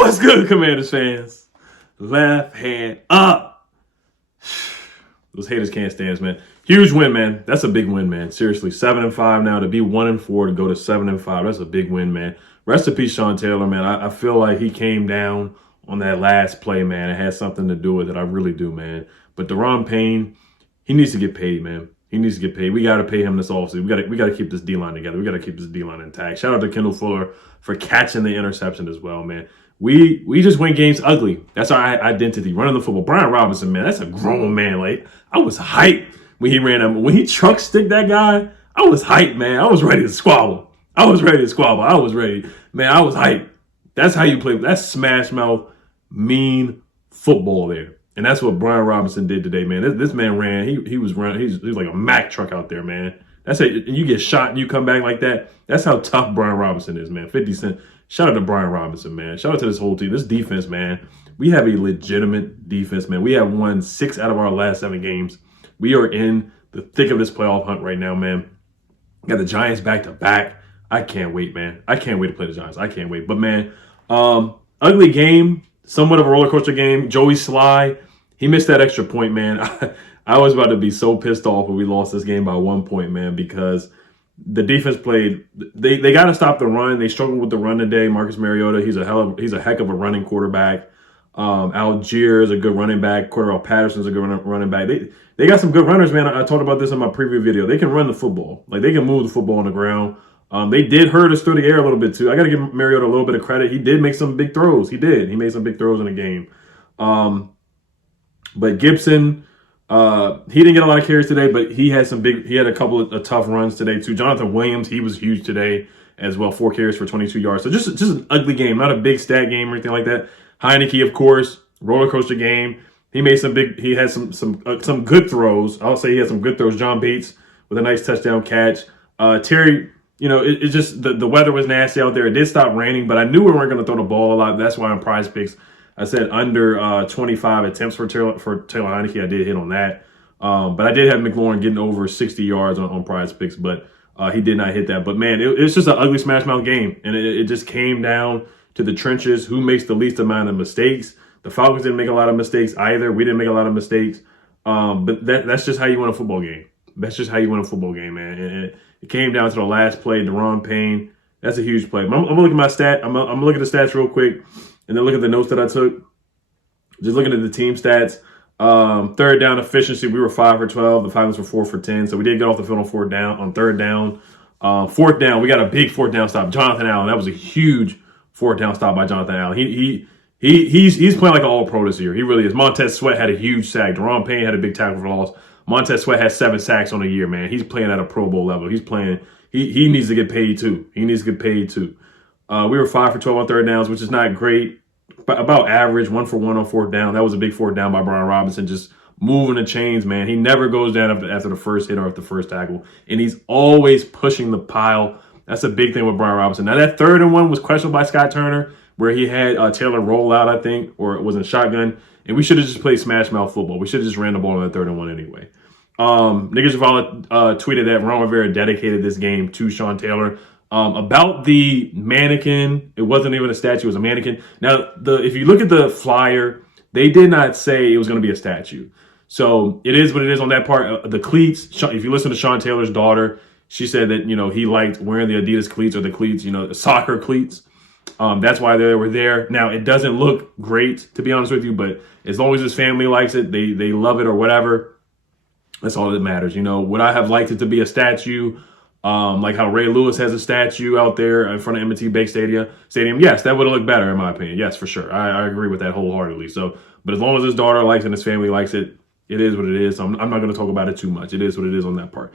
What's good, Commanders fans? Left hand up. Those haters can't stand us, man. Huge win, man. That's a big win, man. Seriously, 7-5 now. To be 1-4 to go to 7-5. That's a big win, man. Rest in peace, Sean Taylor, man. I feel like he came down on that last play, man. It had something to do with it. I really do, man. But Daron Payne, he needs to get paid, man. He needs to get paid. We got to pay him this offseason. We got to keep this D-line together. We got to keep this D-line intact. Shout out to Kendall Fuller for catching the interception as well, man. We just win games ugly. That's our identity. Running the football. Brian Robinson, man, that's a grown man. Like, I was hyped when he ran him. When he truck sticked that guy, I was hyped, man. I was ready to squabble. I was ready. Man, I was hyped. That's how you play. That's smash mouth, mean football there. And that's what Brian Robinson did today, man. This man ran. He was running. He was like a Mack truck out there, man. That's it. You get shot and you come back like that. That's how tough Brian Robinson is, man. 50 Cent. Shout out to Brian Robinson, man. Shout out to this whole team. This defense, man. We have a legitimate defense, man. We have won 6 out of our last 7 games. We are in the thick of this playoff hunt right now, man. Got the Giants back to back. I can't wait, man. I can't wait to play the Giants. I can't wait. But, man, ugly game. Somewhat of a roller coaster game. Joey Sly, he missed that extra point, man. I was about to be so pissed off when we lost this game by 1 point, man, because the defense played. They got to stop the run. They struggled with the run today. Marcus Mariota, he's a heck of a running quarterback. Algier is a good running back. Cordell Patterson's a good running back. They got some good runners, man. I talked about this in my preview video. They can run the football. Like, they can move the football on the ground. They did hurt us through the air a little bit, too. I got to give Mariota a little bit of credit. He did make some big throws. He did. He made some big throws in the game. But Gibson, he didn't get a lot of carries today, but he had a couple of tough runs today, too. Jonathan Williams, he was huge today as well. 4 carries for 22 yards. So just an ugly game, not a big stat game or anything like that. Heineke, of course, roller coaster game. He had some good throws. I'll say he had some good throws. John Bates with a nice touchdown catch. Terry, it's just the weather was nasty out there. It did stop raining, but I knew we weren't going to throw the ball a lot. That's why on Prize Picks, I said under 25 attempts for Taylor Heineke. I did hit on that. But I did have McLaurin getting over 60 yards on Prize Picks, but he did not hit that. But, man, it's just an ugly smash mouth game, and it just came down to the trenches. Who makes the least amount of mistakes? The Falcons didn't make a lot of mistakes either. We didn't make a lot of mistakes. But that's just how you win a football game. That's just how you win a football game, man. And it came down to the last play, Daron Payne. That's a huge play. I'm going to look at my stat. I'm going to look at the stats real quick and then look at the notes that I took. Just looking at the team stats. Third down efficiency, we were 5 for 12. The Falcons were 4 for 10. So we did get off the field on third down. Fourth down, we got a big fourth down stop. Jonathan Allen, that was a huge fourth down stop by Jonathan Allen. He's playing like an all-pro this year. He really is. Montez Sweat had a huge sack. Daron Payne had a big tackle for loss. Montez Sweat has 7 sacks on the year, man. He's playing at a Pro Bowl level. He's playing. He needs to get paid too. We were 5 for 12 on third downs, which is not great. About average, 1 for 1 on fourth down. That was a big fourth down by Brian Robinson, just moving the chains, man. He never goes down after the first hit or after the first tackle, and he's always pushing the pile. That's a big thing with Brian Robinson. Now, that 3rd and 1 was questioned by Scott Turner, where he had Taylor roll out, I think, or it was in shotgun, and we should have just played smash mouth football. We should have just ran the ball on that 3rd and 1 anyway. Nigga Javala tweeted that Ron Rivera dedicated this game to Sean Taylor. About the mannequin, it wasn't even a statue, it was a mannequin. Now, if you look at the flyer, they did not say it was going to be a statue. So it is what it is on that part. The cleats, if you listen to Sean Taylor's daughter, she said that, he liked wearing the Adidas cleats or the cleats, the soccer cleats. That's why they were there. Now, it doesn't look great, to be honest with you, but as long as his family likes it, they love it or whatever, that's all that matters. Would I have liked it to be a statue? Like how Ray Lewis has a statue out there in front of M&T Bank Stadium. Yes, that would have looked better in my opinion. Yes, for sure. I agree with that wholeheartedly. So, but as long as his daughter likes it and his family likes it, it is what it is. So I'm not going to talk about it too much. It is what it is on that part.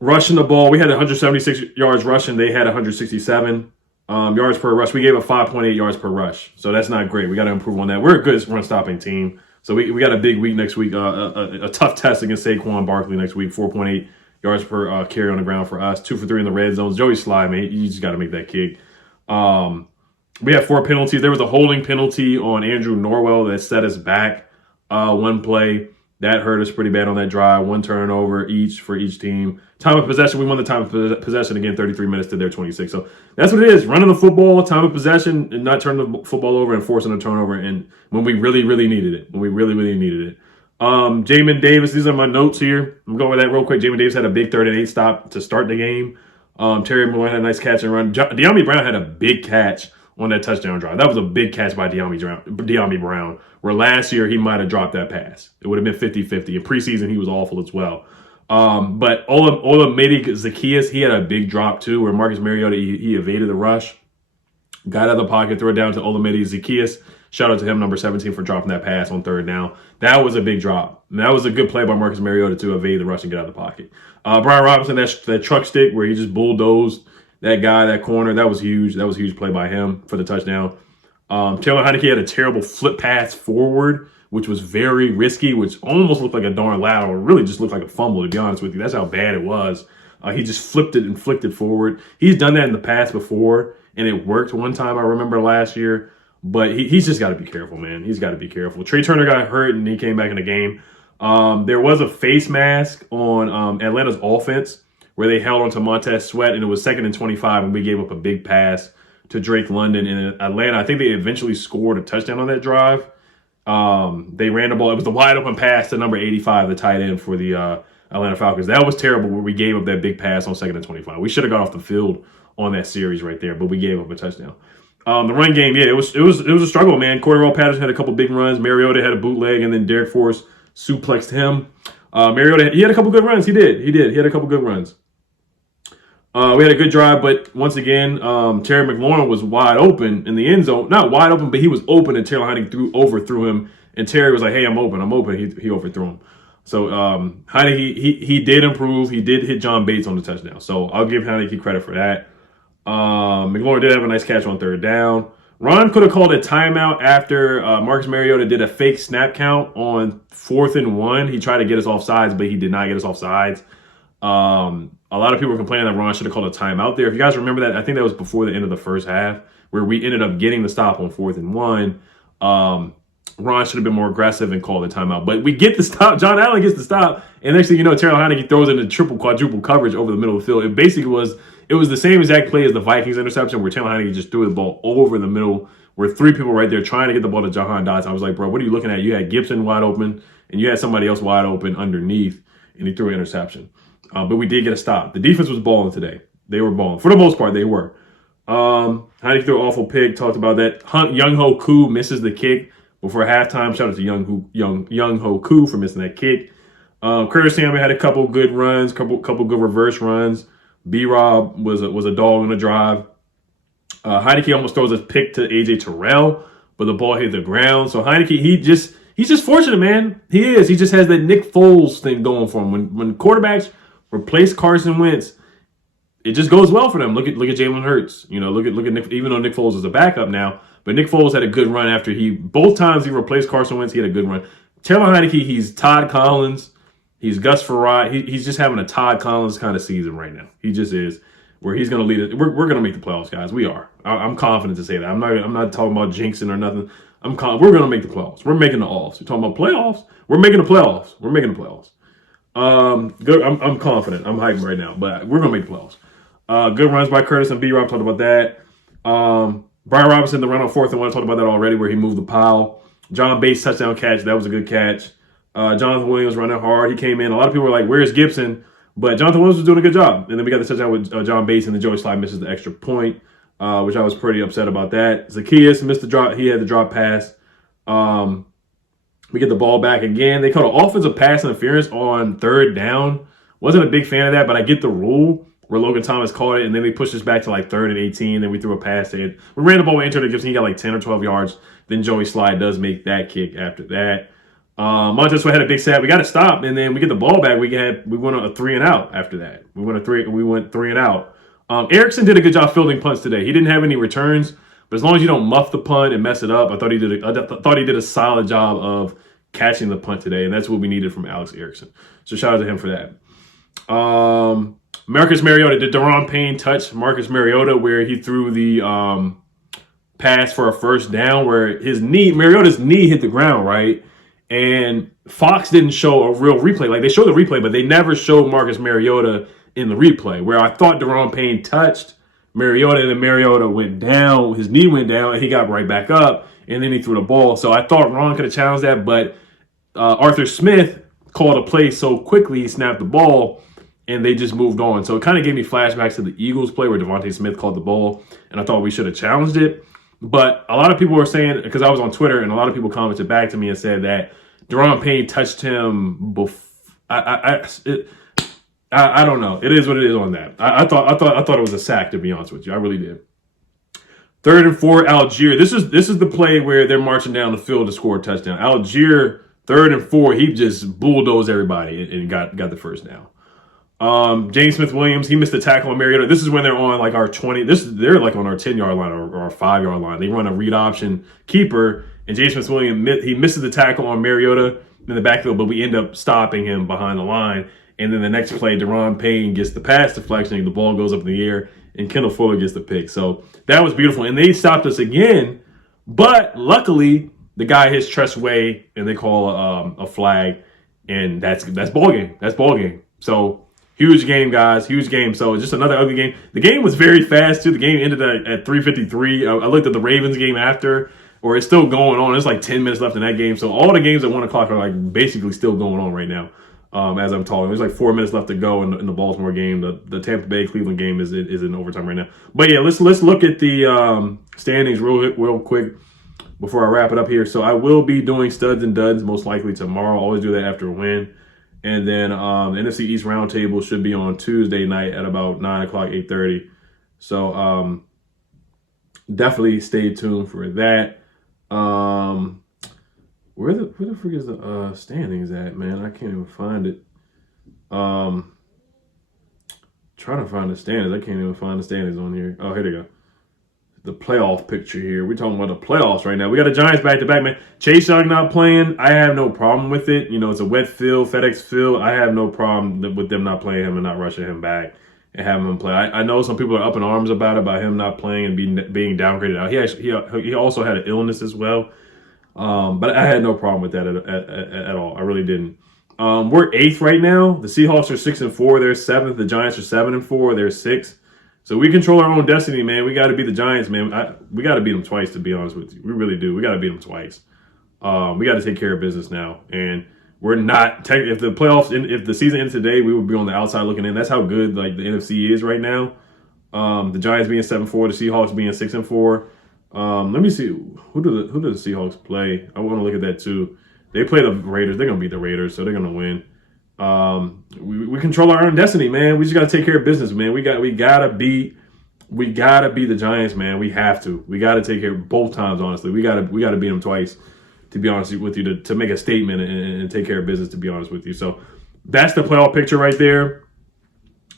Rushing the ball, we had 176 yards rushing. They had 167 yards per rush. We gave up 5.8 yards per rush. So that's not great. We got to improve on that. We're a good run stopping team. So we got a big week next week. A tough test against Saquon Barkley next week. 4.8 yards per carry on the ground for us. 2 for 3 in the red zones. Joey Sly, man, you just got to make that kick. We had 4 penalties. There was a holding penalty on Andrew Norwell that set us back 1 play. That hurt us pretty bad on that drive. 1 turnover each for each team. Time of possession, we won the time of possession again, 33 minutes to their 26. So that's what it is. Running the football, time of possession, and not turning the football over and forcing a turnover. And when we really, really needed it. Jamin Davis, these are my notes here. I'm going to go over that real quick. Jamin Davis had a big 3rd and 8 stop to start the game. Terry Malone had a nice catch and run. De'Ami Brown had a big catch on that touchdown drive. That was a big catch by De'Ami Brown, where last year he might have dropped that pass. It would have been 50-50. In preseason, he was awful as well. But Olamide Zaccheaus, he had a big drop too, where Marcus Mariota, he evaded the rush, got out of the pocket, threw it down to Olamide Zaccheaus. Shout out to him, number 17, for dropping that pass on 3rd down. That was a big drop. And that was a good play by Marcus Mariota to evade the rush and get out of the pocket. Brian Robinson, that truck stick where he just bulldozed that guy, that corner, that was huge. That was a huge play by him for the touchdown. Taylor Heinicke had a terrible flip pass forward, which was very risky, which almost looked like a darn lateral. It really just looked like a fumble, to be honest with you. That's how bad it was. He just flipped it and flicked it forward. He's done that in the past before, and it worked one time, I remember last year. But he's just got to be careful, man. He's got to be careful. Trey Turner got hurt, and he came back in the game. There was a face mask on Atlanta's offense where they held on to Montez Sweat, and it was 2nd and 25, and we gave up a big pass to Drake London in Atlanta. I think they eventually scored a touchdown on that drive. They ran the ball. It was the wide open pass to number 85, the tight end for the Atlanta Falcons. That was terrible where we gave up that big pass on 2nd and 25. We should have got off the field on that series right there, but we gave up a touchdown. The run game, yeah, it was a struggle, man. Cordell Patterson had a couple big runs. Mariota had a bootleg, and then Derek Forrest suplexed him. Mariota, he had a couple good runs. He did. He had a couple good runs. We had a good drive, but once again, Terry McLaurin was wide open in the end zone. Not wide open, but he was open, and Taylor Heinicke overthrew him. And Terry was like, "Hey, I'm open. He overthrew him. So Heinicke, he did improve. He did hit John Bates on the touchdown. So I'll give Heinicke credit for that. McLaurin did have a nice catch on 3rd down. Ron could have called a timeout after Marcus Mariota did a fake snap count on 4th and 1. He tried to get us off sides, but he did not get us off sides. A lot of people were complaining that Ron should have called a timeout there. If you guys remember that, I think that was before the end of the first half, where we ended up getting the stop on 4th and 1. Ron should have been more aggressive and called the timeout. But we get the stop. John Allen gets the stop. And next thing you know, Taylor Heinicke throws into triple, quadruple coverage over the middle of the field. It basically was the same exact play as the Vikings interception, where Taylor Heinicke just threw the ball over the middle, where 3 people right there trying to get the ball to Jahan Dotson. I was like, bro, what are you looking at? You had Gibson wide open, and you had somebody else wide open underneath, and he threw an interception. But we did get a stop. The defense was balling today. They were balling. For the most part, they were. Heinicke threw an awful pick. Talked about that. Young-Ho Koo misses the kick before halftime. Shout out to Young-Ho Koo for missing that kick. Curtis Samuel had a couple good runs, couple good reverse runs. B-Rob was a dog on the drive. Heinicke almost throws a pick to A.J. Terrell, but the ball hit the ground. So Heinicke, he's just fortunate, man. He is. He just has that Nick Foles thing going for him. When quarterbacks replace Carson Wentz, it just goes well for them. Look at Jalen Hurts. Look at Nick. Even though Nick Foles is a backup now, but Nick Foles had a good run after both times he replaced Carson Wentz. He had a good run. Taylor Heinicke, he's Todd Collins. He's Gus Farad. He's just having a Todd Collins kind of season right now. He just is, where he's going to lead it. We're going to make the playoffs, guys. We are. I'm confident to say that. I'm not talking about jinxing or nothing. We're going to make the playoffs. We're making the offs. We're talking about playoffs. We're making the playoffs. Good. I'm confident. I'm hyped right now, but we're going to make the playoffs. Good runs by Curtis and B-Rob. Talked about that. Brian Robinson, the run on 4th and 1. Talked about that already, where he moved the pile. John Bates touchdown catch. That was a good catch. Jonathan Williams running hard. He came in. A lot of people were like, "Where's Gibson?" But Jonathan Williams was doing a good job. And then we got the touchdown with John Bates, and then Joey Slye misses the extra point, which I was pretty upset about that. Zaccheaus missed the drop. He had the drop pass. We get the ball back again. They called an offensive pass interference on 3rd down. Wasn't a big fan of that, but I get the rule where Logan Thomas caught it, and then they pushed us back to like 3rd and 18. Then we threw a pass to it. We ran the ball into Gibson. He got like 10 or 12 yards. Then Joey Slye does make that kick after that. Montez Sweat had a big sack. We got to stop, and then we get the ball back. We went on a 3 and out after that. We went 3 and out. Erickson did a good job fielding punts today. He didn't have any returns, but as long as you don't muff the punt and mess it up, I thought he did a solid job of catching the punt today, and that's what we needed from Alex Erickson. So shout out to him for that. Marcus Mariota, did Daron Payne touch Marcus Mariota where he threw the pass for a 1st down where Mariota's knee hit the ground, right? And Fox didn't show a real replay. Like, they showed the replay, but they never showed Marcus Mariota in the replay, where I thought Daron Payne touched Mariota, and then Mariota went down, his knee went down, and he got right back up, and then he threw the ball. So I thought Ron could have challenged that, but Arthur Smith called a play so quickly, he snapped the ball, and they just moved on. So it kind of gave me flashbacks to the Eagles play where Devontae Smith called the ball, and I thought we should have challenged it. But a lot of people were saying, because I was on Twitter, and a lot of people commented back to me and said that Daron Payne touched him before. I don't know. It is what it is on that. I thought it was a sack, to be honest with you. I really did. 3rd and 4, Algier. This is the play where they're marching down the field to score a touchdown. Algier, 3rd and 4, he just bulldozed everybody and got the first down. James Smith-Williams, he missed the tackle on Mariota. This is when they're on like our 20. They're like on our 10-yard line or our 5-yard line. They run a read option keeper, and James Smith-Williams, he misses the tackle on Mariota in the backfield, but we end up stopping him behind the line. And then the next play, Daron Payne gets the pass deflection, the ball goes up in the air, and Kendall Fuller gets the pick. So that was beautiful. And they stopped us again, but luckily the guy hits Tressway, and they call a flag, and that's ball game. That's ball game. So huge game, guys. Huge game. So just another ugly game. The game was very fast, too. The game ended at 3:53. I looked at the Ravens game after, or it's still going on. There's like 10 minutes left in that game. So all the games at 1 o'clock are like basically still going on right now. As I'm talking, there's like 4 minutes left to go in the Baltimore game. The Tampa Bay Cleveland game is in overtime right now. But yeah, let's look at the standings real quick before I wrap it up here. So I will be doing studs and duds most likely tomorrow. Always do that after a win. And then the NFC East Roundtable should be on Tuesday night at about 9 o'clock, 8:30. So definitely stay tuned for that. Where the frick is the standings at, man? I can't even find it. Trying to find the standings. I can't even find the standings on here. Oh, here they go. The playoff picture here. We're talking about the playoffs right now. We got the Giants back-to-back, man. Chase Young not playing. I have no problem with it. You know, it's a wet field, FedEx field. I have no problem with them not playing him and not rushing him back and having him play. I know some people are up in arms about him not playing and being downgraded out. He also had an illness as well. But I had no problem with that at all. I really didn't. We're 8th right now. The Seahawks are 6-4. They're 7th. The Giants are 7-4. They're 6th. So we control our own destiny, man. We got to beat the Giants, man. We got to beat them twice, to be honest with you. We really do. We got to beat them twice. We got to take care of business now. And we're not. If the playoffs, if the season ends today, we would be on the outside looking in. That's how good like the NFC is right now. The Giants being 7-4, the Seahawks being 6-4. Let me see. Who do the Seahawks play? I want to look at that too. They play the Raiders. They're gonna beat the Raiders, so they're gonna win. We control our own destiny, man. We just gotta take care of business, man. We gotta beat the Giants, man. We have to. We gotta take care of both times. Honestly, we gotta beat them twice. To be honest with you, to make a statement and take care of business. To be honest with you, so that's the playoff picture right there.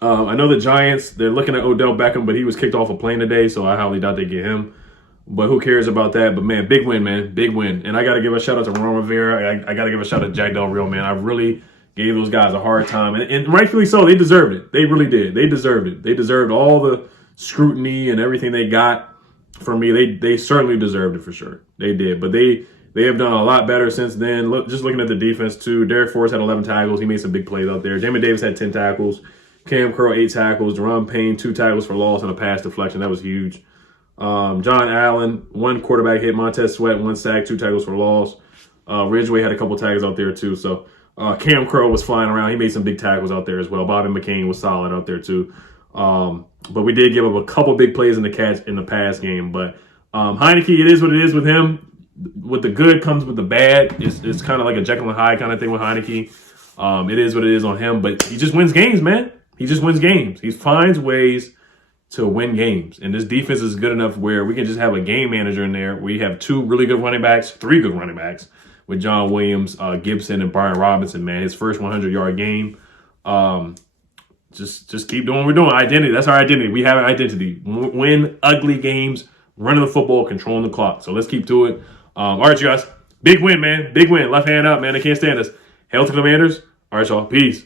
I know the Giants. They're looking at Odell Beckham, but he was kicked off a plane today, so I highly doubt they get him. But who cares about that? But, man, big win, man. Big win. And I got to give a shout-out to Ron Rivera. I got to give a shout-out to Jack Del Rio, man. I really gave those guys a hard time. And rightfully so. They deserved it. They really did. They deserved it. They deserved all the scrutiny and everything they got from me. They certainly deserved it for sure. They did. But they have done a lot better since then. Just looking at the defense, too. Derek Forrest had 11 tackles. He made some big plays out there. Jamin Davis had 10 tackles. Cam Curl, 8 tackles. Daron Payne, 2 tackles for loss and a pass deflection. That was huge. John Allen, 1 quarterback hit. Montez Sweat, 1 sack, 2 tackles for loss. Ridgeway had a couple tackles out there too. So Cam Curl was flying around. He made some big tackles out there as well. Bobby McCain was solid out there too. But we did give up a couple big plays in the pass game. But Heineke, it is what it is with him. With the good comes with the bad. It's kind of like a Jekyll and Hyde kind of thing with Heineke. It is what it is on him. But he just wins games, man. He just wins games. He finds ways to win games. And this defense is good enough where we can just have a game manager in there. We have 2 really good running backs, 3 good running backs with John Williams, Gibson, and Brian Robinson, man. His first 100-yard game. Just keep doing what we're doing. Identity. That's our identity. We have an identity. Win ugly games, running the football, controlling the clock. So let's keep to it. All right, you guys. Big win, man. Big win. Left hand up, man. They can't stand us. Hail to the Commanders. All right, y'all. Peace.